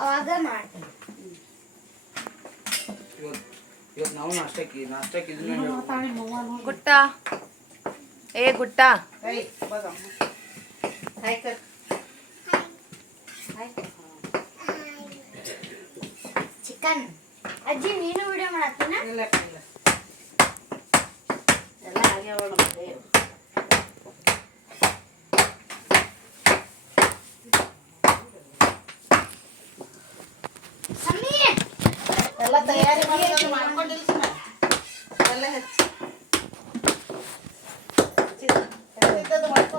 ಅವಾಗ ಮಾಡ್ತೀನಿ. ಇವತ್ತು ನಾವು ನಾಷ್ಟಕ್ಕೆ ಗುಟ್ಟ ಏ ಗುಟ್ಟ ಚಿಕನ್. ಅಜ್ಜಿ ನೀನು ವಿಡಿಯೋ ಮಾಡತ್ತೀನ? ಇಲ್ಲ ಎಲ್ಲ ಆಗ್ಯಾವ ನಮಗೆ. ಎಲ್ಲ ತಯಾರಿ ಮಾಡ್ಕೊಂಡಿಲ್ಲ ಎಲ್ಲ ಹೆಚ್ಚಿದ್ದದು ಮಾಡ್ಕೊ.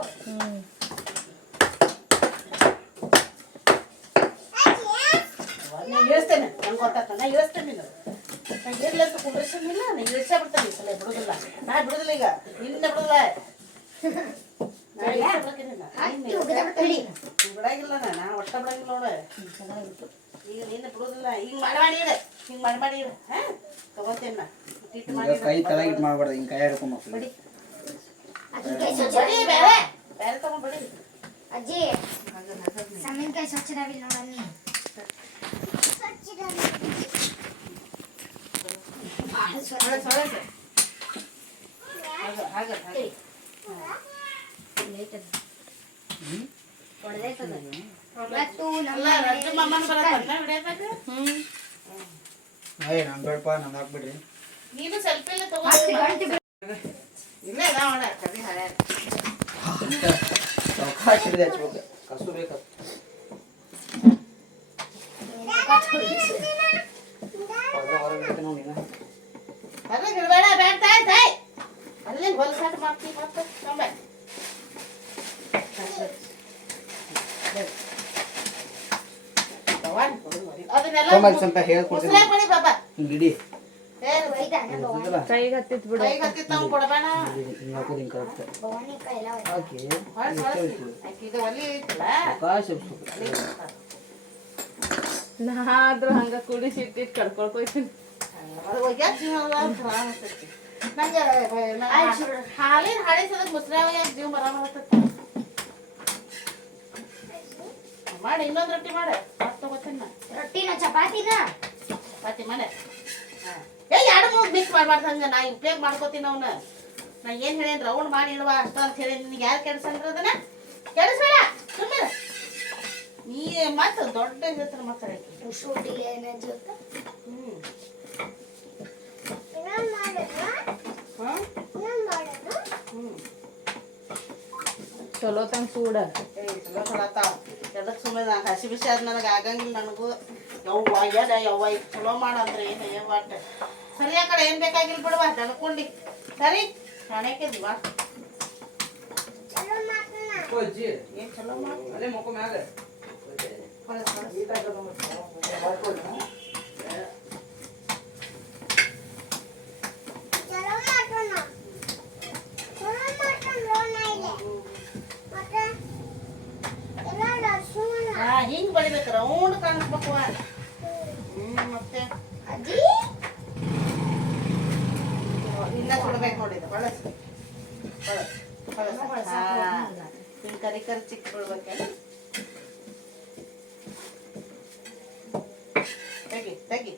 ನಾನು ಇಳಿಸ್ತೇನೆ, ನಂಗೆ ಗೊತ್ತಾಗ್ತ. ನಾ ಇಳಿಸ್ತೇನೆ ನೀನು ಇರ್ಲಂತ ಕುಂಡ್ರಿಸಿಲ್ಲ. ನಾನು ಇಳಿಸೇ ಬಿಡ್ತೇನೆ. ಈ ಸಲ ಬಿಡುದಿಲ್ಲ. ನಾ ಬಿಡುದಿಲ್ಲ. ಈಗ ನಿನ್ನ ಬಿಡುದಿಲ್ಲ. ಬಿಡಾಗಿಲ್ಲ. ನಾ ಒಟ್ಟ ಬಿಡಾಗಿಲ್ಲ ನೋಡ. ಈಗ ನೀನು ಬಿಡುದಿಲ್ಲ. ಹಿಂಗ್ ಮಾಡಿ ಇಡ. ಹಿಂಗ್ ಮಾಡಿ ಇಡ. ತಗೋತೇನೆ ನಾ ಕೈ ತಳಗಿಟ್ಟು ಮಾಡ್ಬಾರ್ದು. ಹಿಂಗೆ ಕೈ ಹಿಡ್ಕೊಂಡ್ ಬಡಿ ಅಜ್ಜಿ ಬೇರೆ ತಗೊಂಡ್ ಬಡಿ. ಅಜ್ಜಿ ಸಮ್ಮಿನಕಾಯಿ ಸ್ವಚ್ಛದಾವಿಲ್ಲ ನೋಡನ್ನಿ. ನಮ್ ಬೇಡಪ್ಪ ನಮ್ಗೆ ಹಾಕ್ಬಿಡ್ರಿ. ನೀನು ಸ್ವಲ್ಪ ಇಲ್ಲ ತಗೋ. ಇಲ್ಲ ಮಾಡ ಕರಿ ಹಳೆ ಅವಕಾಶ ಹಿಡಿದು ಹಚ್ಬೇಕು. ಕಸು ಬೇಕು. ಹೊರಗೆ ನೋಡಿ ಅಲ್ಲ ಗಿಡಬೇಡ ಬೇಡ ತಾಯ್ ತಾಯ್ ಅಲ್ಲಿ ಹೊಲಸಾಟ ಮಾಡ್ತೀವಿ. ಮತ್ತೆ ತೊಂಬೆ ಅದನ್ನೆಲ್ಲ ಸ್ವಲ್ಪ ಹೇಳ್ಕೊಡ್ತೀನಿ. ಮುಸ್ಲಾಗ್ ಬಡಿ ಬಾಬಾ. ಹಿಂಗೆ ಇಡಿ. ಕೈಗೆ ಹತ್ತಿತ್ ಬಿಡು. ಕೈಗೆ ಹತ್ತಿತ್ತು ಅವ್ನು ಕೊಡಬೇಡ. ಹಿಂಗೆ ಹಾಕೋದು ಹಿಂಗೆ ಕರೆಕ್ಟ್ ಹಾಕಿ ಇದು ಒಲಿ ಐತಲ್ಲ ಅವಕಾಶ ನಾದ್ರೂ ಹಂಗ ಕುಡಿಸಿಟ್ಟಿಟ್ಟು ಕಡ್ಕೊಳ್ಕೊಯ್ತೀನಿ. ನಂಗೆ ಹಾಲಿನ ಹಾಳಿಸದ ಮುಸ್ರಾವ ಜೀವ ಬರ ಬರ್ತೈತಿ. ಮಾಡಿ ಇನ್ನೊಂದು ರೊಟ್ಟಿ ಮಾಡ. ಮತ್ತೆ ತಗೋತೀನಿ ನಾ. ರೊಟ್ಟಿನ ಚಪಾತಿನ ಚಪಾತಿ ಮಾಡ. ಎರಡು ಮೂರು ಮಿಕ್ಸ್ ಮಾಡ್ಬಾರ್ದು. ಹಂಗೆ ನಾ ಉಪಯೋಗ ಮಾಡ್ಕೋತೀನಿ ಅವನ್ನ. ನಾ ಏನು ಹೇಳೇನು ರೌಂಡ್ ಮಾಡಿ ಇಡುವ ಅಷ್ಟ ಅಂತ ಹೇಳಿ ನಿನಗೆ ಯಾರು ಕೆಡ್ಸಂದ್ರೆ ಅದನ್ನ ಕೆಡಿಸ್ಬೇಡ. ಸುಮ್ಮನೆ ನೀ ಮತ್ತೆ ದೊಡ್ಡ ಹೇಳ್ತಾರೆ ಮತ್ತೆ ಉಸೂಟಿಗೆ ಏನಾದ್ರು ಚಲೋ ತಂಗ ಸೂಡ. ಚಲೋ ಚಲೋತಾವ. ಎದಕ್ಕೆ ಸುಮ್ಮನೆ ಹಸಿ ಬಿಸಿ ಆದ ನನಗೆ ಆಗಂಗಿಲ್ಲ. ನನಗೂ ಯವ್ವ ಆಗ್ಯದ ಯವ್ವ ಈಗ ಚಲೋ ಮಾಡಂದ್ರೆ ಏನು ಒಟ್ಟು ಸರಿ. ಆ ಕಡೆ ಏನು ಬೇಕಾಗಿಲ್ಲ ಬಿಡುವ. ತಡ್ಕೊಂಡು ಸರಿ ಕಾಣಕ್ಕಿದ್ವಿ ಬಾ. ಏನು ಚಲೋ ಮಾಡಿ ಅಲ್ಲೇ ಮಕ್ಕಳು ಮ್ಯಾಗ ಹಿಂಗ್ ಬಡಿಬೇಕು. ರೌಂಡ್ ಕಾಣಿಸ್ಬೇಕು. ಮತ್ತೆ ಇನ್ನ ಸುಡ್ಬೇಕು ನೋಡಿದ ಬಳಸಿ ಹಿಂಗ್ ಕರಿ ಚಿಕ್ಕ ಬಿಡ್ಬೇಕಲ್ಲ. ತೆಗಿ ತೆಗಿ.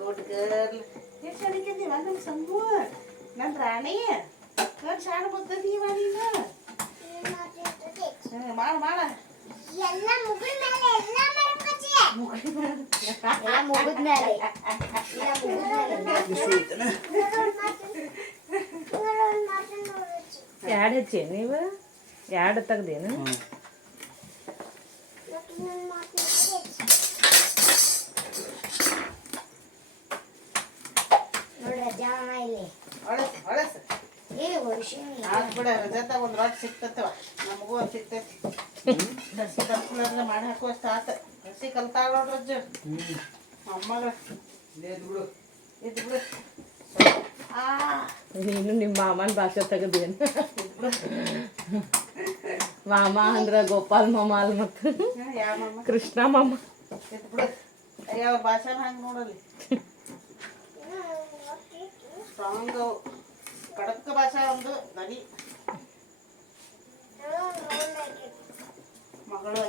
Good girl. ಎಷ್ಟು ಚೆನ್ನಾಗಿದ್ದೀವ ನನ್ನ ಸಂಗು, ನನ್ನ ರಾಣಿ. ಶಾಣ ಬುದ್ಧದೀವ ನೀನು. ಮಾಡ ಮಾಡ ಎಲ್ಲ ಮುಗಿದ್ಮೇಲೆ ಮುಗಿದ್ಮೇಲೆ ಎರಡು ಹೆಚ್ಚಿ ನೀವು ಎರಡು ತೆಗ್ದೇನು? ಬಿಡ ರಜಾದಾಗ ಒಂದು ರೊಟ್ಟಿ ಸಿಕ್ತವ. ನಮಗೂ ಒಂದು ಸಿಕ್ತೈತಿ. ಮಾಡಿ ಹಾಕುವಷ್ಟು ಆತ. ಹಸಿ ಕಲ್ತಾಳ ನೋಡ್ರಿ ರಜ್ಜು ಅಮ್ಮಗ. ಇದ್ ಬಿಡು. ನೀನು ನಿಮ್ಮ ಮಾಮನ ಭಾಷೆ ತೆಗದೇನು? ಮಾಮ ಅಂದ್ರ ಗೋಪಾಲ್ ಮಾಮ ಅಲ್ ಮತ್ತು ಯಾವ ಮಾಮ? ಕೃಷ್ಣ ಮಾಮ. ಇದ್ ಬಿಡು. ಯಾವ ಭಾಷೆನ ಹಂಗೆ ನೋಡಲಿ. ಸ್ಟ್ರಾಂಗ್ ಕಡಕ ಭಾಷೆ ಒಂದು ನದಿ.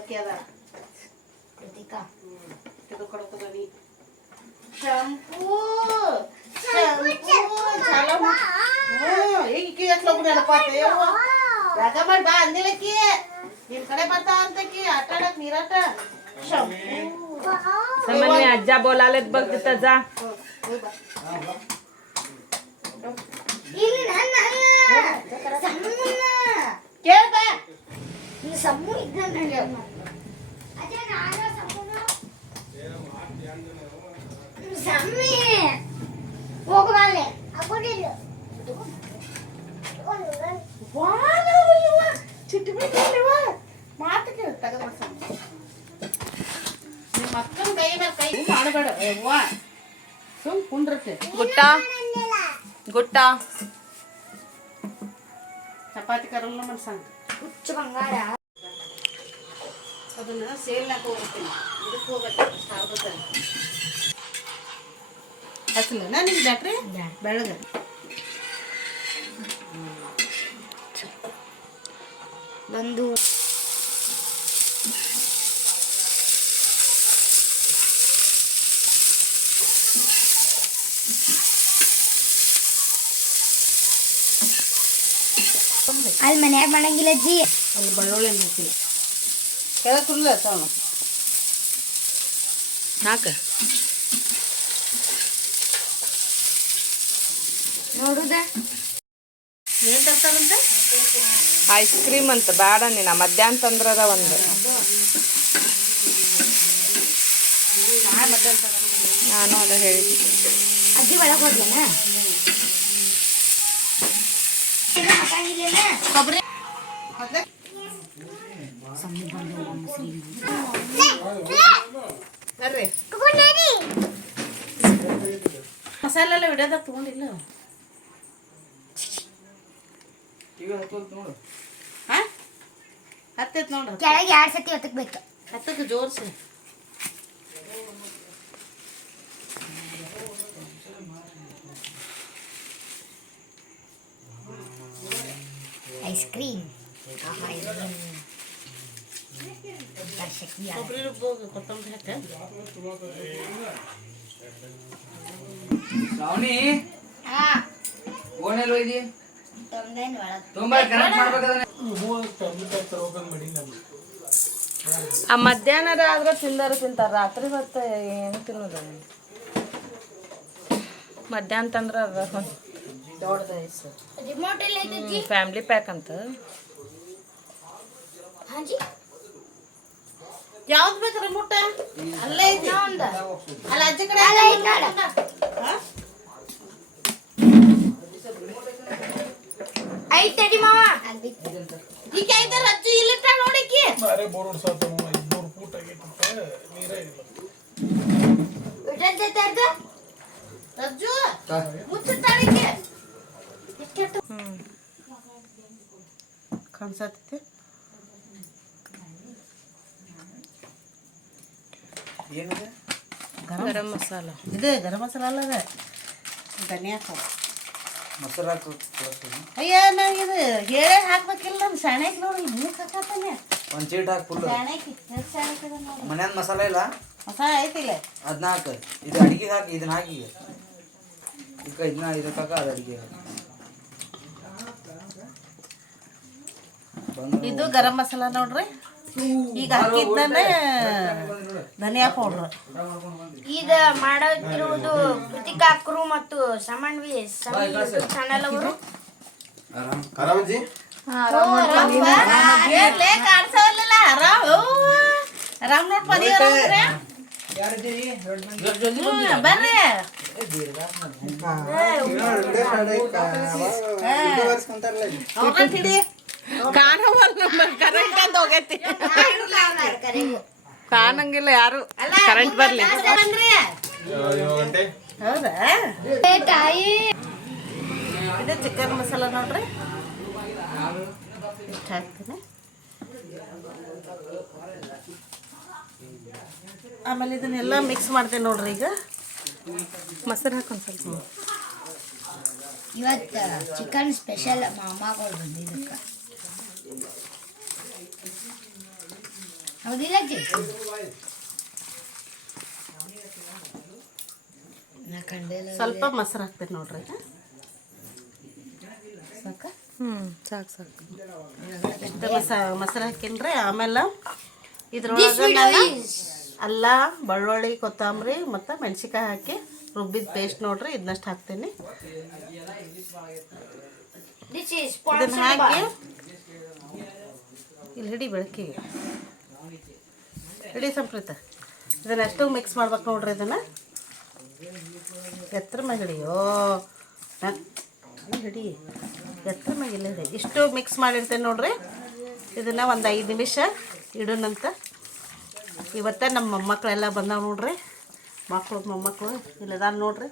ಒಬ್ಬಾಕಿ ಅದ ಕೃತಿಕಾ ಇದು ಕೊಡ್ತದನಿ ಶಂಪೂ ಚಲೋ ಈಗ ಎಷ್ಟ್ ಲಗು ನೆನಪಾತ ಯಾಕ ಮಾಡಿ ಬಾ ಅಂದಿಲಕ್ಕಿ ನಿನ್ ಕಡೆ ಬರ್ತಾ ಅಂತಕಿ ಆಟ ಆಡಕ್ ನೀರಾಟ ಶಂಪೂ समझ में अज्जा बोलालेत बघ तिथं जा ಇಲ್ಲಿ ನನ್ನ ಸಮ್ಮುನ್ನ ಕೇಳ ಬಾ ಈ ಸಮ್ಮು ಇದ್ದಂಗೆ ಅದೇ ನಾನು ಸಮ್ಮುನ ಸಮ್ಮಿ ಹೋಗಬಾಲೆ ಅಕೊಂಡಿಲ್ಲ ಚಿಟ್ಟಿ ಬಿಟ್ಟಿವ ಮಾತು ಕೇಳ ತಗದ ನಿಮ್ಮ ಮಕ್ಕಳ ಕೈ ಮೇಲೆ ಕೈ ಮಾಡಬೇಡ ಅವ್ವ ಸುಮ್ ಕುಂಡ್ರತೆ गुट्टा गुट्टा ಚಪಾತಿ ಕರಲ್ಲ ಮನ್ಸಂಗ ಹುಚ್ಚು ಬಂಗಾರ ಅದನ್ನ ಸೇಲ್ನಾಗ ಹೋಗ್ತೀನಿ ಇದಕ್ಕೆ ಹೋಗ್ಬೇಕು ಸಾರ್ವತ ಹಚ್ಚಲನ ನಿಮ್ಗೆ ಬ್ಯಾಟ್ರಿ ಬೆಳಗ ಒಂದು ಅಲ್ಲಿ ಮನ್ಯಾಗ ಮಾಡಂಗಿಲ್ಲ ಅಜ್ಜಿ ಅಲ್ಲಿ ಬೆಳ್ಳುಳ್ಳಿ ಹಾಕಿಲ್ಲ ಕೆಳಗೆ ಕುಡ್ಲ ಸವಣ ಹಾಕ ನೋಡುದ ಏನು ತರ್ತಾರಂತ ಐಸ್ ಕ್ರೀಮ್ ಅಂತ ಬೇಡ ನೀನು ಮಧ್ಯಾಹ್ನ ತಂದ್ರದ ಒಂದು ನಾನು ಅದ ಹೇಳಿದ್ದೆ ಅಜ್ಜಿ ಒಳಗೆ ಹೋದ್ಲೇನ ಹಾಕಂಗಿಲ್ಲ ಕೊಬ್ಬರಿ ಮತ್ತೆ ಬರ್ರಿ ಮಸಾಲೆ ಎಲ್ಲ ವಿಡಿಯೋದಾಗ ತಗೊಂಡಿಲ್ಲ ಈಗ ಹತ್ತೋದು ನೋಡು ಹಾ ಹತ್ತೈತ್ ನೋಡ್ರಿ ಕೆಳಗೆ 2 ಸತಿ ಹೊತ್ತಕ್ಬೇಕು ಹತ್ತಕ್ಕೆ ಜೋರ್ಸಿ ಐಸ್ ಕ್ರೀಮ್ ಕೊಬ್ಬರಿ ರುಬ್ಬೋದು ಕೊತ್ತಂಬರಿ ಹಾಕ ಶ್ರಾವಣಿ ಓನೆಲ್ಲ ಹೋಯ್ದಿ ತೊಂದೇನು ಒಳಗೆ ತುಂಬಾ ಕನೆಕ್ಟ್ ಮಾಡ್ಬೇಕಾದ್ರೆ ಆ ಮಧ್ಯಾಹ್ನರ ಆದ್ರೆ ತಿಂದರು ತಿಂತಾರ ರಾತ್ರಿ ಹೊತ್ತು ಏನು ತಿನ್ನೋದು ಮಧ್ಯಾಹ್ನ ತಂದ್ರೆ ಅದ ದೊಡ್ಡದ ಐಸ್ ರಿಮೋಟ್ ಎಲ್ಲ ಐತಿ ಫ್ಯಾಮ್ಲಿ ಪ್ಯಾಕ್ ಅಂತ ಹಾಜಿ ಯಾವ್ದು ಬೇಕು ರಿಮೋಟ್ ಅಲ್ಲೇ ಐತಿ ಅಲ್ಲ ಅಜ್ಜಿ ಕಡೆ ಅಲ್ಲ, ಐತ್ ನೋಡು. ಹಾ? ಐತ್ ತಡಿ ಮಾವ ಈಗ ಐತೆ ರಜ್ಜು ಇಲ್ಲಿಟ್ಟ ನೋಡಿಕಿ ನಾರೇ ಬೋರ್ ಹೊಡ್ಸಾತ 500 ಫೂಟ್ ಆಗೈತಂತ ನೀರೇ ಇಲ್ಲ ವಿಟಲ್ ಜೊತೆ ಅರ್ಧ ರಜ್ಜು ಮುಚ್ಚಿಟ್ಟಾಡಿಕೆ ಕಾಣಿಸತ್ತೆ ಏನಿದೆ ಗರಂ ಮಸಾಲ ಇದು ಗರಂ ಮಸಾಲ ಅಲ್ಲ ಅದ ಧನಿಯಾ ಪೌಡರ್ ಮೊಸರು ಹಾಕಿ ಕಳಿಸ್ತೀನಿ ಅಯ್ಯ ನಾ ಇದು ಹೇಳೇ ಹಾಕ್ಬೇಕಿಲ್ಲ ನಮ್ಮ ಶಾಣೆಗೆ ನೋಡಿ ಮೂಕ್ ಹಾಕತ್ತಾನೆ ಒಂದು ಚೀಟ್ ಹಾಕಿ ಫುಲ್ ಶಾಣೆಗೆ ಎಷ್ಟು ಶಾಣೆಗೆ ನೋಡಿ ಮನ್ಯಾನ ಮಸಾಲೆ ಇಲ್ಲ ಮಸಾಲ ಐತಿಲ್ಲ ಅದನ್ನ ಹಾಕ ಇದು ಅಡಿಗೆ ಹಾಕಿ ಇದನ್ನ ಹಾಕಿ ಈಗ ಇದನ್ನ ಇದಕ್ಕೆ ಹಾಕ ಅದು ಅಡಿಗೆ ಹಾಕಿ ಇದು ಗರಂ ಮಸಾಲ ನೋಡ್ರಿ ಈಗ ಹಾಕಿದ್ನ ಧನಿಯಾ ಪೌಡ್ರ್ ಈಗ ಮಾಡುತ್ತಿರುವುದು ಕೃತಿಕಾ ಅಕ್ರು ಮತ್ತು ಸಮನ್ವಿ ಚಾನಲ್ ಅವರು ಆರಾಮಜ್ಜಿ ಕಾಣಿಸಲ್ಲ ಆರಾಮ್ ಆರಾಮ್ ನೋಡ್ ಪನಿ ಬರ್ರಿ ಅವ್ರನ್ನ ಹಿಡಿ ಕರೆಂಟ್ ಅಂತ ಹೋಗೈತಿ ಕಾಣಂಗಿಲ್ಲ ಯಾರು ಕರೆಂಟ್ ಬರ್ಲಿ ಬನ್ರಿ 7 ಗಂಟೆ ಹೌದಾ ತಾಯಿ ಇದು ಚಿಕನ್ ಮಸಾಲ ನೋಡ್ರಿ ಇಷ್ಟು ಹಾಕ್ತೀನಿ ಆಮೇಲೆ ಇದನ್ನೆಲ್ಲ ಮಿಕ್ಸ್ ಮಾಡ್ತೇನೆ ನೋಡ್ರಿ ಈಗ ಮೊಸರು ಹಾಕೊಂಡ್ ಸ್ವಲ್ಪ ಇವತ್ತು ಚಿಕನ್ ಸ್ಪೆಷಲ್ ಮಾಮಾಗಳು ಬಂದಿದ್ದಕ್ಕೆ ಹೌದಿಲ್ಲ ಅಜ್ಜಿ? ನಾ ಕಂಡಿಲ್ಲ. ಸ್ವಲ್ಪ ಮೊಸರು ಹಾಕ್ತೇನೆ ನೋಡ್ರಿ ಈಗ. ಸಾಕ ಸಾಕು ಮೊಸರು ಹಾಕಿನ್ರಿ. ಆಮೇಲೆ ಇದ್ರೊಳಗೆ ನಾನು ಅಲ್ಲ, ಬೆಳ್ಳುಳ್ಳಿ, ಕೊತ್ತಂಬರಿ ಮತ್ತು ಮೆಣಸಿನ್ಕಾಯಿ ಹಾಕಿ ರುಬ್ಬಿದ ಪೇಸ್ಟ್ ನೋಡ್ರಿ, ಇದನ್ನಷ್ಟು ಹಾಕ್ತೀನಿ. This is ಇದನ್ನ sponsored ಹಾಕಿ by ಇಲ್ಲಿ ಹಿಡಿ ಬೆಳಕಿಗೆ ಹಿಡಿ ಸಂಪ್ರೀತ. ಇದನ್ನಷ್ಟು ಮಿಕ್ಸ್ ಮಾಡ್ಬೇಕು ನೋಡ್ರಿ. ಇದನ್ನು ಎತ್ತರ ಮ್ಯಾಗ ಹಿಡಿಯೋ ಹಿಡಿ, ಎತ್ತರ ಮ್ಯಾಗ ಇಲ್ಲ ಹಿಡಿ. ಇಷ್ಟು ಮಿಕ್ಸ್ ಮಾಡಿರ್ತೇನೆ ನೋಡ್ರಿ. ಇದನ್ನು ಒಂದು 5 ನಿಮಿಷ ಇಡೋಣಂತ. ಇವತ್ತು ನಮ್ಮ ಮೊಮ್ಮಕ್ಕಳೆಲ್ಲ ಬಂದಾವ ನೋಡ್ರಿ, ಮಕ್ಕಳು ಮೊಮ್ಮಕ್ಕಳು ಇಲ್ಲದಾರ ನೋಡ್ರಿ.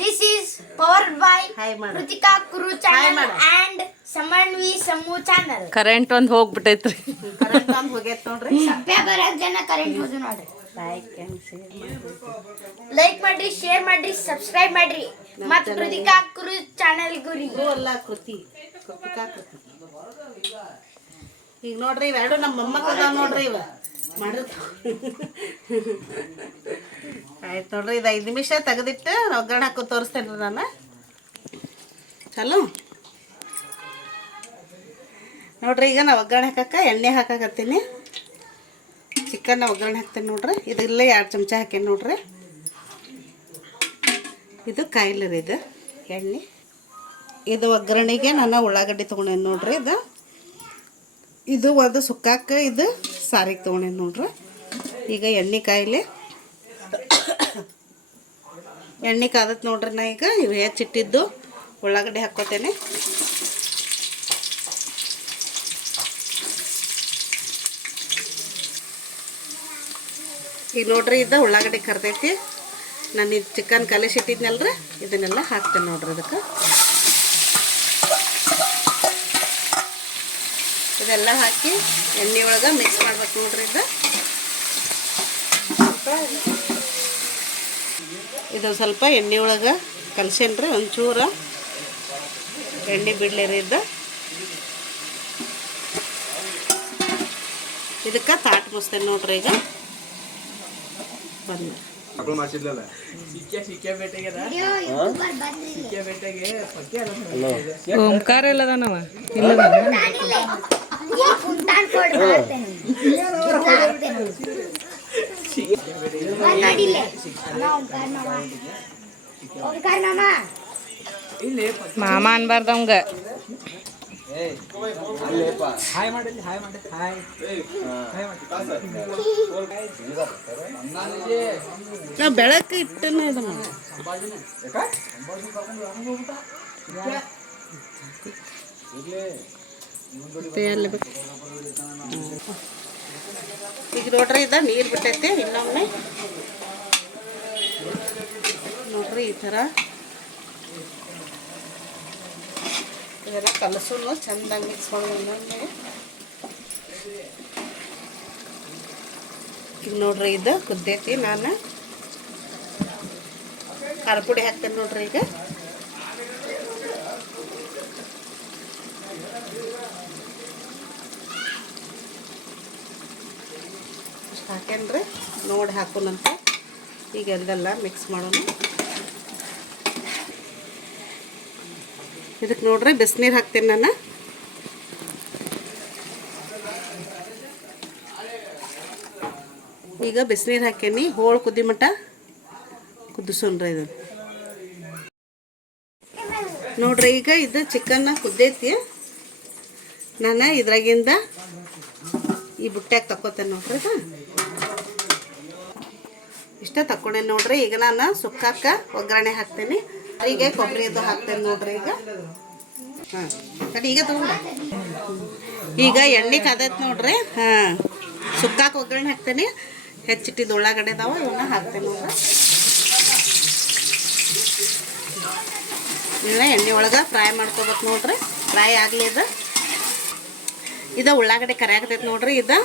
This is powered by hi ಮಾಡು. Kritika Kuru channel ಮಾಡು. and Samanvi Sammu channel. Current ಒಂದು ಹೋಗ್ಬಿಟ್ಟೈತ್ರಿ. ಕರೆಂಟ್ ಒಂದು ಹೋಗೈತೆ ನೋಡ್ರಿ. ಸಪ್ಪೆ ಬರೋದ್ ಜನ ಕರೆಂಟ್ ಹೋದು ನೋಡ್ರಿ. ಲೈಕ್ ಆ್ಯಂಡ್ ಶೇರ್ ಲೈಕ್ ಮಾಡ್ರಿ, ಶೇರ್ ಮಾಡ್ರಿ, ಸಬ್ಸ್ಕ್ರೈಬ್ ಮಾಡ್ರಿ. ಮತ್ ಕೃತಿಕಾ ಕುರು ಚಾನೆಲ್ ಗುರಿ. ಅಲ್ಲ ಕೃತಿಕಾ ಕೃತಿ. ಈಗ ನೋಡ್ರಿ ಇವೆರಡು ನಮ್ಮ ಮೊಮ್ಮಕ್ಕಳು ಅದಾವ ನೋಡ್ರಿ. ಇವ ಮಾಡಿರ್ತಾವ. ಆಯ್ತು ನೋಡ್ರಿ. ಇದು 5 ನಿಮಿಷ ತೆಗೆದಿಟ್ಟು ಒಗ್ಗರಣೆ ಹಾಕೋ ತೋರಿಸ್ತೇನೆ ರೀ ನಾನು. ಚಲೋ ನೋಡ್ರಿ. ಈಗ ನಾ ಒಗ್ಗರಣೆ ಹಾಕಕ್ಕೆ ಎಣ್ಣೆ ಹಾಕಾಕತ್ತೀನಿ. ಚಿಕನ್ನ ಒಗ್ಗರಣೆ ಹಾಕ್ತೇನೆ ನೋಡ್ರಿ. ಇದು ಇಲ್ಲೇ 2 ಚಮಚ ಹಾಕೇನಿ ನೋಡ್ರಿ. ಇದು ಕಾಯಿಲೆ ರೀ, ಇದು ಎಣ್ಣೆ. ಇದು ಒಗ್ಗರಣೆಗೆ ನಾನು ಉಳ್ಳಾಗಡ್ಡಿ ತೊಗೊಂಡೇನಿ ನೋಡ್ರಿ. ಇದು ಒಂದು ಸುಕ್ಕಾಕ, ಇದು ಸಾರಿಗೆ ತೊಗೊಂಡೇನಿ ನೋಡ್ರಿ. ಈಗ ಎಣ್ಣೆ ಕಾಯಿಲೆ ಎಣ್ಣೆ ಕಾದತ್ ನೋಡ್ರಿ. ನಾ ಈಗ ಇವು ಹೆಚ್ಚಿಟ್ಟಿದ್ದು ಉಳ್ಳಾಗಡ್ಡಿ ಹಾಕ್ಕೋತೇನೆ. ಈಗ ನೋಡ್ರಿ, ಇದು ಉಳ್ಳಾಗಡ್ಡಿ ಕರ್ದೈತಿ. ನಾನು ಇದು ಚಿಕನ್ ಕಲಿಸಿಟ್ಟಿದ್ನಲ್ರಿ, ಇದನ್ನೆಲ್ಲ ಹಾಕ್ತೇನೆ ನೋಡ್ರಿ. ಅದಕ್ಕೆ ಇದೆಲ್ಲ ಹಾಕಿ ಎಣ್ಣೆ ಒಳಗೆ ಮಿಕ್ಸ್ ಮಾಡ್ಬೇಕು ನೋಡ್ರಿ. ಇದು ಸ್ವಲ್ಪ ಎಣ್ಣೆ ಒಳಗೆ ಕಲ್ಸೇನ್ರಿ. ಒಂಚೂರು ಎಣ್ಣೆ ಬಿಡ್ಲಿರಿ. ಇದಕ್ಕೆ ತಾಟ್ ಮುಸ್ತೇನೆ ನೋಡ್ರಿ. ಈಗ ಬಂದ ಓಂಕಾರ ಇಲ್ಲದಾನವ ಮಾಮ ಅನ್ಬಾರ್ದ ಅವಂಗ. ನಾ ಬೆಳಗ್ಗೆ ಇಟ್ಟನ ಇದು ಮಾಡಿ. ಈಗ ನೋಡ್ರಿ, ಇದು ನೀರು ಬಿಟ್ಟೈತಿ. ಇನ್ನೊಮ್ಮೆ ನೋಡ್ರಿ ಈ ಥರ ಇದೆಲ್ಲ ಕಲಸು ಚಂದಾಗಿ ಮಿಕ್ಸ್ ಮಾಡೋದು. ಈಗ ನೋಡ್ರಿ, ಇದು ಕುದ್ದೈತಿ. ನಾನು ಖಾರ ಪುಡಿ ಹಾಕ್ತೇನೆ ನೋಡ್ರಿ. ಈಗ ಅಷ್ಟು ಹಾಕೇನ್ರಿ. ನೋಡಿ ಹಾಕೋಣಂತ. ಈಗ ಎಲ್ಲೆಲ್ಲ ಮಿಕ್ಸ್ ಮಾಡೋಣ. ಇದಕ್ಕೆ ನೋಡ್ರಿ ಬಿಸಿನೀರು ಹಾಕ್ತೇನೆ ನಾನು. ಈಗ ಬಿಸಿನೀರು ಹಾಕೇನಿ. ಹೋಳು ಕುದಿ ಮಟ್ಟ ಕುದಿಸೋಣ್ರಿ. ಇದು ನೋಡ್ರಿ, ಈಗ ಇದು ಚಿಕನ್ನ ಕುದ್ದೈತಿ. ನಾನು ಇದ್ರಾಗಿಂದ ಈ ಬುಟ್ಟ್ಯಾಗ ತಕ್ಕೋತೇನೆ ನೋಡ್ರಿ. ಇಷ್ಟ ತಕ್ಕೊಂಡೇನೆ ನೋಡ್ರಿ. ಈಗ ನಾನು ಸುಕ್ಕಾಕ ಒಗ್ಗರಣೆ ಹಾಕ್ತೇನೆ. ಈಗ ಕೊಬ್ಬರಿ ಅದು ಹಾಕ್ತೇನೆ ನೋಡ್ರಿ. ಈಗ ಹಾಂ ಸರಿ, ಈಗ ತಗೊಂಡ ಈಗ ಎಣ್ಣೆ ಕಾದೈತೆ ನೋಡ್ರಿ. ಹಾಂ, ಸುಕ್ಕಾಕ ಒಗ್ಗರಣೆ ಹಾಕ್ತೇನೆ. ಹೆಚ್ಚಿಟ್ಟಿದ್ದು ಉಳ್ಳಾಗಡ್ಡೆ ಅದಾವ, ಇವನ್ನ ಹಾಕ್ತೇನೆ ನೋಡ್ರಿ. ಇವನ್ನ ಎಣ್ಣೆ ಒಳಗೆ ಫ್ರೈ ಮಾಡ್ಕೋಬೇಕು ನೋಡ್ರಿ. ಫ್ರೈ ಆಗಲಿ. ಇದು ಉಳ್ಳಾಗಡ್ಡೆ ಕರಿ ಹಾಕ್ತೈತೆ ನೋಡ್ರಿ. ಇದು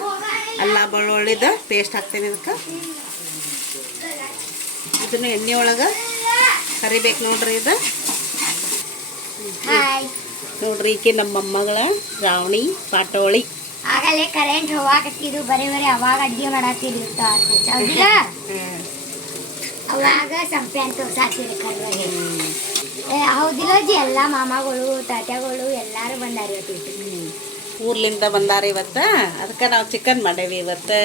ಅಲ್ಲ ಬೆಳ್ಳುಳ್ಳಿದ ಪೇಸ್ಟ್ ಹಾಕ್ತೇನೆ. ಇದಕ್ಕೆ ಇದನ್ನು ಎಣ್ಣೆ ಒಳಗೆ ಕರಿಬೇಕು ನೋಡ್ರಿ. ಇದು ನೋಡ್ರಿ, ಈಕೆ ನಮ್ಮ ಮೊಮ್ಮಗಳ ರಾವಣಿ ಪಾಟೋಳಿ. ಆಗಲೇ ಕರೆಂಟ್ ಹೋಗಾಕತ್ತಿದ್ದು ಬರೀ ಅವಾಗ ಅಡ್ಗೆ ಮಾಡಾತಿದ್ರು ಹೌದಿಲ್ಲ ಅವಾಗ ಸಂಪೆ ಅಂತ ಹೊಸಾತಿರಿ ಕರ್ವಾಗಿ ಹೌದಿಲ್ಲ ಅಜ್ಜಿ ಎಲ್ಲ ಮಾಮಗಳು ತಾತ್ಯಾಗಳು ಎಲ್ಲಾರು ಬಂದಾರ ಇವತ್ತು ಊರ್ಲಿಂದ ಬಂದಾರ ಇವತ್ತ ಅದಕ್ಕೆ ನಾವು ಚಿಕನ್ ಮಾಡೇವಿ ಇವತ್ತು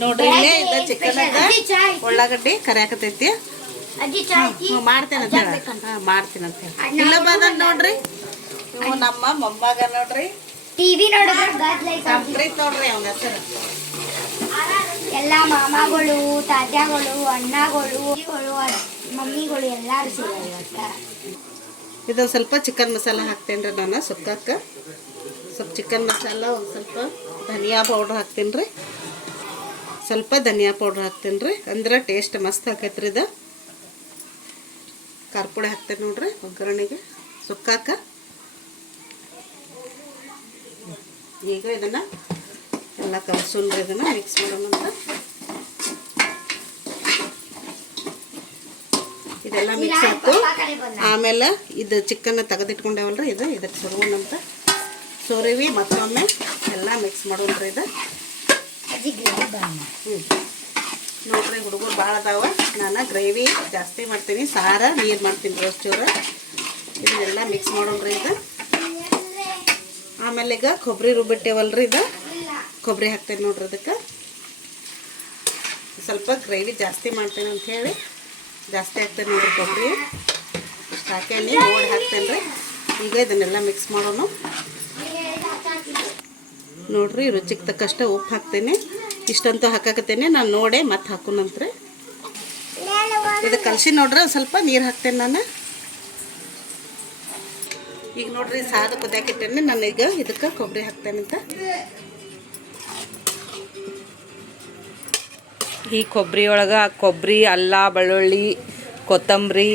ನೋಡ್ರಿ ಇಲ್ಲೇ ಇದ್ದ ಚಿಕನ್ ಉಳ್ಳಾಗಡ್ಡಿ ಕರಿಯಾಕತೈತಿ ಅಜ್ಜಿ ಚಾ ಐತಿ ಮಾಡ್ತೇನೆ ಅಂತ ಹೇಳ ಮಾಡ್ತೀನಿ ಅಂತ ಹೇಳಿ ಇಲ್ಲ ಬಂದ ನೋಡ್ರಿ ಇವು ನಮ್ಮ ಮೊಮ್ಮಗ ನೋಡ್ರಿ ಟಿವಿ ನೋಡಿದ್ರೆ ಗದ್ಲೈತೆ ಸಂಪ್ರೀತ್ ನೋಡ್ರಿ ಅವನ ಹೆಸರು ಎಲ್ಲ ಮಾಮಗಳು ತಾತ್ಯಾಗಳು ಅಣ್ಣಗಳು ಮಮ್ಮಿಗಳು ಎಲ್ಲಾರು ಸಿಗೋರು ಇವತ್ತ ಇದು ಸ್ವಲ್ಪ ಚಿಕನ್ ಮಸಾಲ ಹಾಕ್ತೇನೆ ರೀ ನಾನು ಸುಕ್ಕಕ್ಕೆ ಸ್ವಲ್ಪ ಚಿಕನ್ ಮಸಾಲ ಒಂದು ಸ್ವಲ್ಪ ಧನಿಯಾ ಪೌಡ್ರ್ ಹಾಕ್ತೀನಿ ರೀ ಸ್ವಲ್ಪ ಧನಿಯಾ ಪೌಡ್ರ್ ಹಾಕ್ತೀನಿ ರೀ ಅಂದ್ರೆ ಟೇಸ್ಟ್ ಮಸ್ತ್ ಆಕೈತ್ರಿ ಇದು ಖಾರ ಪುಡಿ ಹಾಕ್ತೇನೆ ನೋಡ್ರಿ ಒಗ್ಗರಣೆಗೆ ಸುಕ್ಕಾಕ ಈಗ ಇದನ್ನು ಎಲ್ಲ ಕಲಸೋಣ್ರಿ ಇದನ್ನು ಮಿಕ್ಸ್ ಮಾಡೋಣ ಅಂತ ಇದೆಲ್ಲ ಮಿಕ್ಸ್ ಆಯ್ತು ಆಮೇಲೆ ಇದು ಚಿಕನ್ ತೆಗೆದಿಟ್ಕೊಂಡೇವಲ್ರಿ ಇದಕ್ಕೆ ಸುರುವನಂತ ಸೋರಿವಿ ಮತ್ತೊಮ್ಮೆ ಎಲ್ಲ ಮಿಕ್ಸ್ ಮಾಡೋಣ್ರಿ ಇದು ನೋಡ್ರಿ ಹುಡುಗರು ಭಾಳ ಅದಾವ ನಾನು ಗ್ರೇವಿ ಜಾಸ್ತಿ ಮಾಡ್ತೀನಿ ಸಾರ ನೀರು ಮಾಡ್ತೀನಿ ರೋಸ್ಟ್ ಚೂರು ಇದನ್ನೆಲ್ಲ ಮಿಕ್ಸ್ ಮಾಡೋಣ್ರಿ ಇದು ಆಮೇಲೆ ಈಗ ಕೊಬ್ಬರಿ ರುಬ್ಬಿಟ್ಟೇವಲ್ರಿ ಇದು ಕೊಬ್ಬರಿ ಹಾಕ್ತೇನೆ ನೋಡ್ರಿ ಅದಕ್ಕೆ ಸ್ವಲ್ಪ ಗ್ರೇವಿ ಜಾಸ್ತಿ ಮಾಡ್ತೇನೆ ಅಂತ ಹೇಳಿ ಜಾಸ್ತಿ ಹಾಕ್ತೇನೆ ನೋಡ್ರಿ ಕೊಬ್ಬರಿ ಹಾಕೇನಿ ನೋಡಿ ಹಾಕ್ತೇನೆ ರೀ ಈಗ ಇದನ್ನೆಲ್ಲ ಮಿಕ್ಸ್ ಮಾಡೋಣ ನೋಡ್ರಿ ರುಚಿಗೆ ತಕ್ಕಷ್ಟು ಉಪ್ಪು ಹಾಕ್ತೇನೆ ಇಷ್ಟಂತೂ ಹಾಕಾಕತ್ತೇನೆ ನಾನು ನೋಡೆ ಮತ್ತೆ ಹಾಕೋಣಂತ್ರಿ ಇದು ಕಲಸಿ ನೋಡ್ರಿ ಸ್ವಲ್ಪ ನೀರು ಹಾಕ್ತೇನೆ ನಾನು ಈಗ ನೋಡ್ರಿ ಸಾರು ಕುದಿಯಾಕಿಟ್ಟೇನೆ ನಾನು ಈಗ ಇದಕ್ಕೆ ಕೊಬ್ಬರಿ ಹಾಕ್ತೇನಂತ ಈ ಕೊಬ್ಬರಿ ಒಳಗೆ ಕೊಬ್ಬರಿ ಅಲ್ಲ ಬೆಳ್ಳುಳ್ಳಿ ಕೊತ್ತಂಬರಿ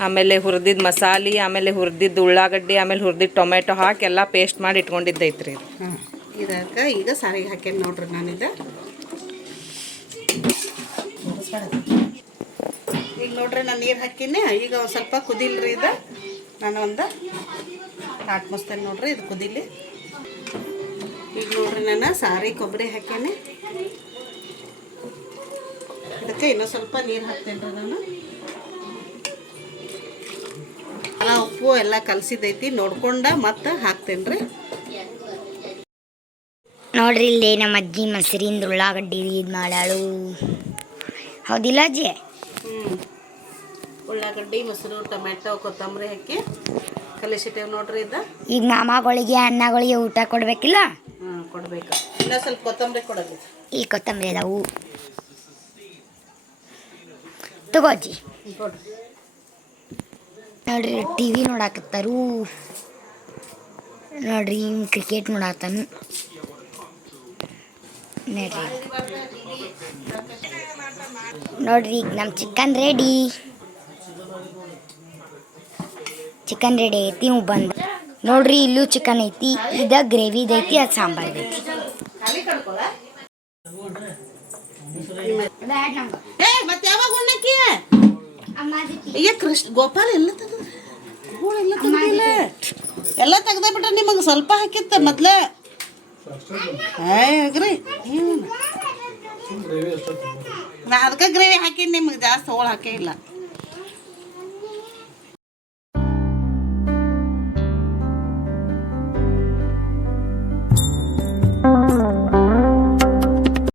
ಆಮೇಲೆ ಹುರಿದಿದ್ದು ಮಸಾಲೆ ಆಮೇಲೆ ಹುರಿದಿದ್ದು ಉಳ್ಳಾಗಡ್ಡಿ ಆಮೇಲೆ ಹುರಿದಿದ್ದು ಟೊಮೆಟೊ ಹಾಕಿ ಎಲ್ಲ ಪೇಸ್ಟ್ ಮಾಡಿ ಇಟ್ಕೊಂಡಿದ್ದೈತ್ರಿ ಹಾಂ ಇದಕ್ಕೆ ಈಗ ಸಾರಿಗೆ ಹಾಕೇನಿ ನೋಡ್ರಿ ನಾನಿದು ಈಗ ನೋಡ್ರಿ ನಾನು ನೀರು ಹಾಕಿನಿ ಈಗ ಒಂದು ಸ್ವಲ್ಪ ಕುದಿಲ್ರಿ ಇದು ನಾನು ಒಂದು ತಾಟ್ ಮುಸ್ತೇನೆ ನೋಡ್ರಿ ಇದು ಕುದಿಲಿ ಈಗ ನೋಡ್ರಿ ನಾನು ಸಾರಿ ಕೊಬ್ಬರಿ ಹಾಕೇನಿ ಇದಕ್ಕೆ ಇನ್ನೂ ಸ್ವಲ್ಪ ನೀರು ಹಾಕ್ತೇನೆ ರೀ ನಾನು ಎಲ್ಲ ಉಪ್ಪು ಎಲ್ಲ ಕಲಸಿದೈತಿ ನೋಡ್ಕೊಂಡ ಮತ್ತೆ ಹಾಕ್ತೇನೆ ರೀ ನೋಡ್ರಿ ಇಲ್ಲಿ ನಮ್ಮ ಅಜ್ಜಿ ಮೊಸರಿಂದ ಉಳ್ಳಾಗಡ್ಡಿ ಇದು ಮಾಡ್ಯಾಳು ಹೌದಿಲ್ಲ ಅಜ್ಜಿ ಉಳ್ಳಾಗಡ್ಡಿ ಮೊಸರು ಟೊಮೆಟೊ ಕೊತ್ತಂಬರಿ ಹಾಕಿ ಕಲಿಸಿಟ್ಟೇವೆ ನೋಡ್ರಿ ಇದು ಈಗ ಮಾಮಗಳಿಗೆ ಅಣ್ಣಗಳಿಗೆ ಊಟ ಕೊಡ್ಬೇಕಿಲ್ಲ ಕೊಡ್ಬೇಕು ಇನ್ನೂ ಸ್ವಲ್ಪ ಕೊತ್ತಂಬರಿ ಕೊಡೋದು ಈ ಕೊತ್ತಂಬರಿ ಅದಾವು ತಗೋ ಅಜ್ಜಿ ನೋಡ್ರಿ ಟಿವಿ ನೋಡಾಕತ್ತಾರು ನೋಡ್ರಿ ಕ್ರಿಕೆಟ್ ನೋಡಾತಾನು ನೋಡ್ರಿ ಈಗ ನಮ್ಮ ಚಿಕನ್ ರೆಡಿ ಐತಿ ಇವು ಬಂದ ನೋಡ್ರಿ ಇಲ್ಲೂ ಚಿಕನ್ ಐತಿ ಇದ ಗ್ರೇವಿದ ಐತಿ ಅದು ಸಾಂಬಾರ್ದು ಐತಿ ಮತ್ತೆ ಯಾವಾಗ ಉಣ್ಣಕ್ಕಿ ಕೃಷ್ಣ ಗೋಪಾಲ ಎಲ್ಲ ಎಲ್ಲ ತೆಗ್ದ ಬಿಟ್ರೆ ನಿಮಗೆ ಸ್ವಲ್ಪ ಹಾಕಿತ್ತ ಮೊದ್ಲ ಆಗ್ರಿ ನಾ ಅದಕ್ಕೆ ಗ್ರೇವಿ ಹಾಕೀನಿ ನಿಮಗೆ ಜಾಸ್ತಿ ಹೋಳು ಹಾಕೇ ಇಲ್ಲ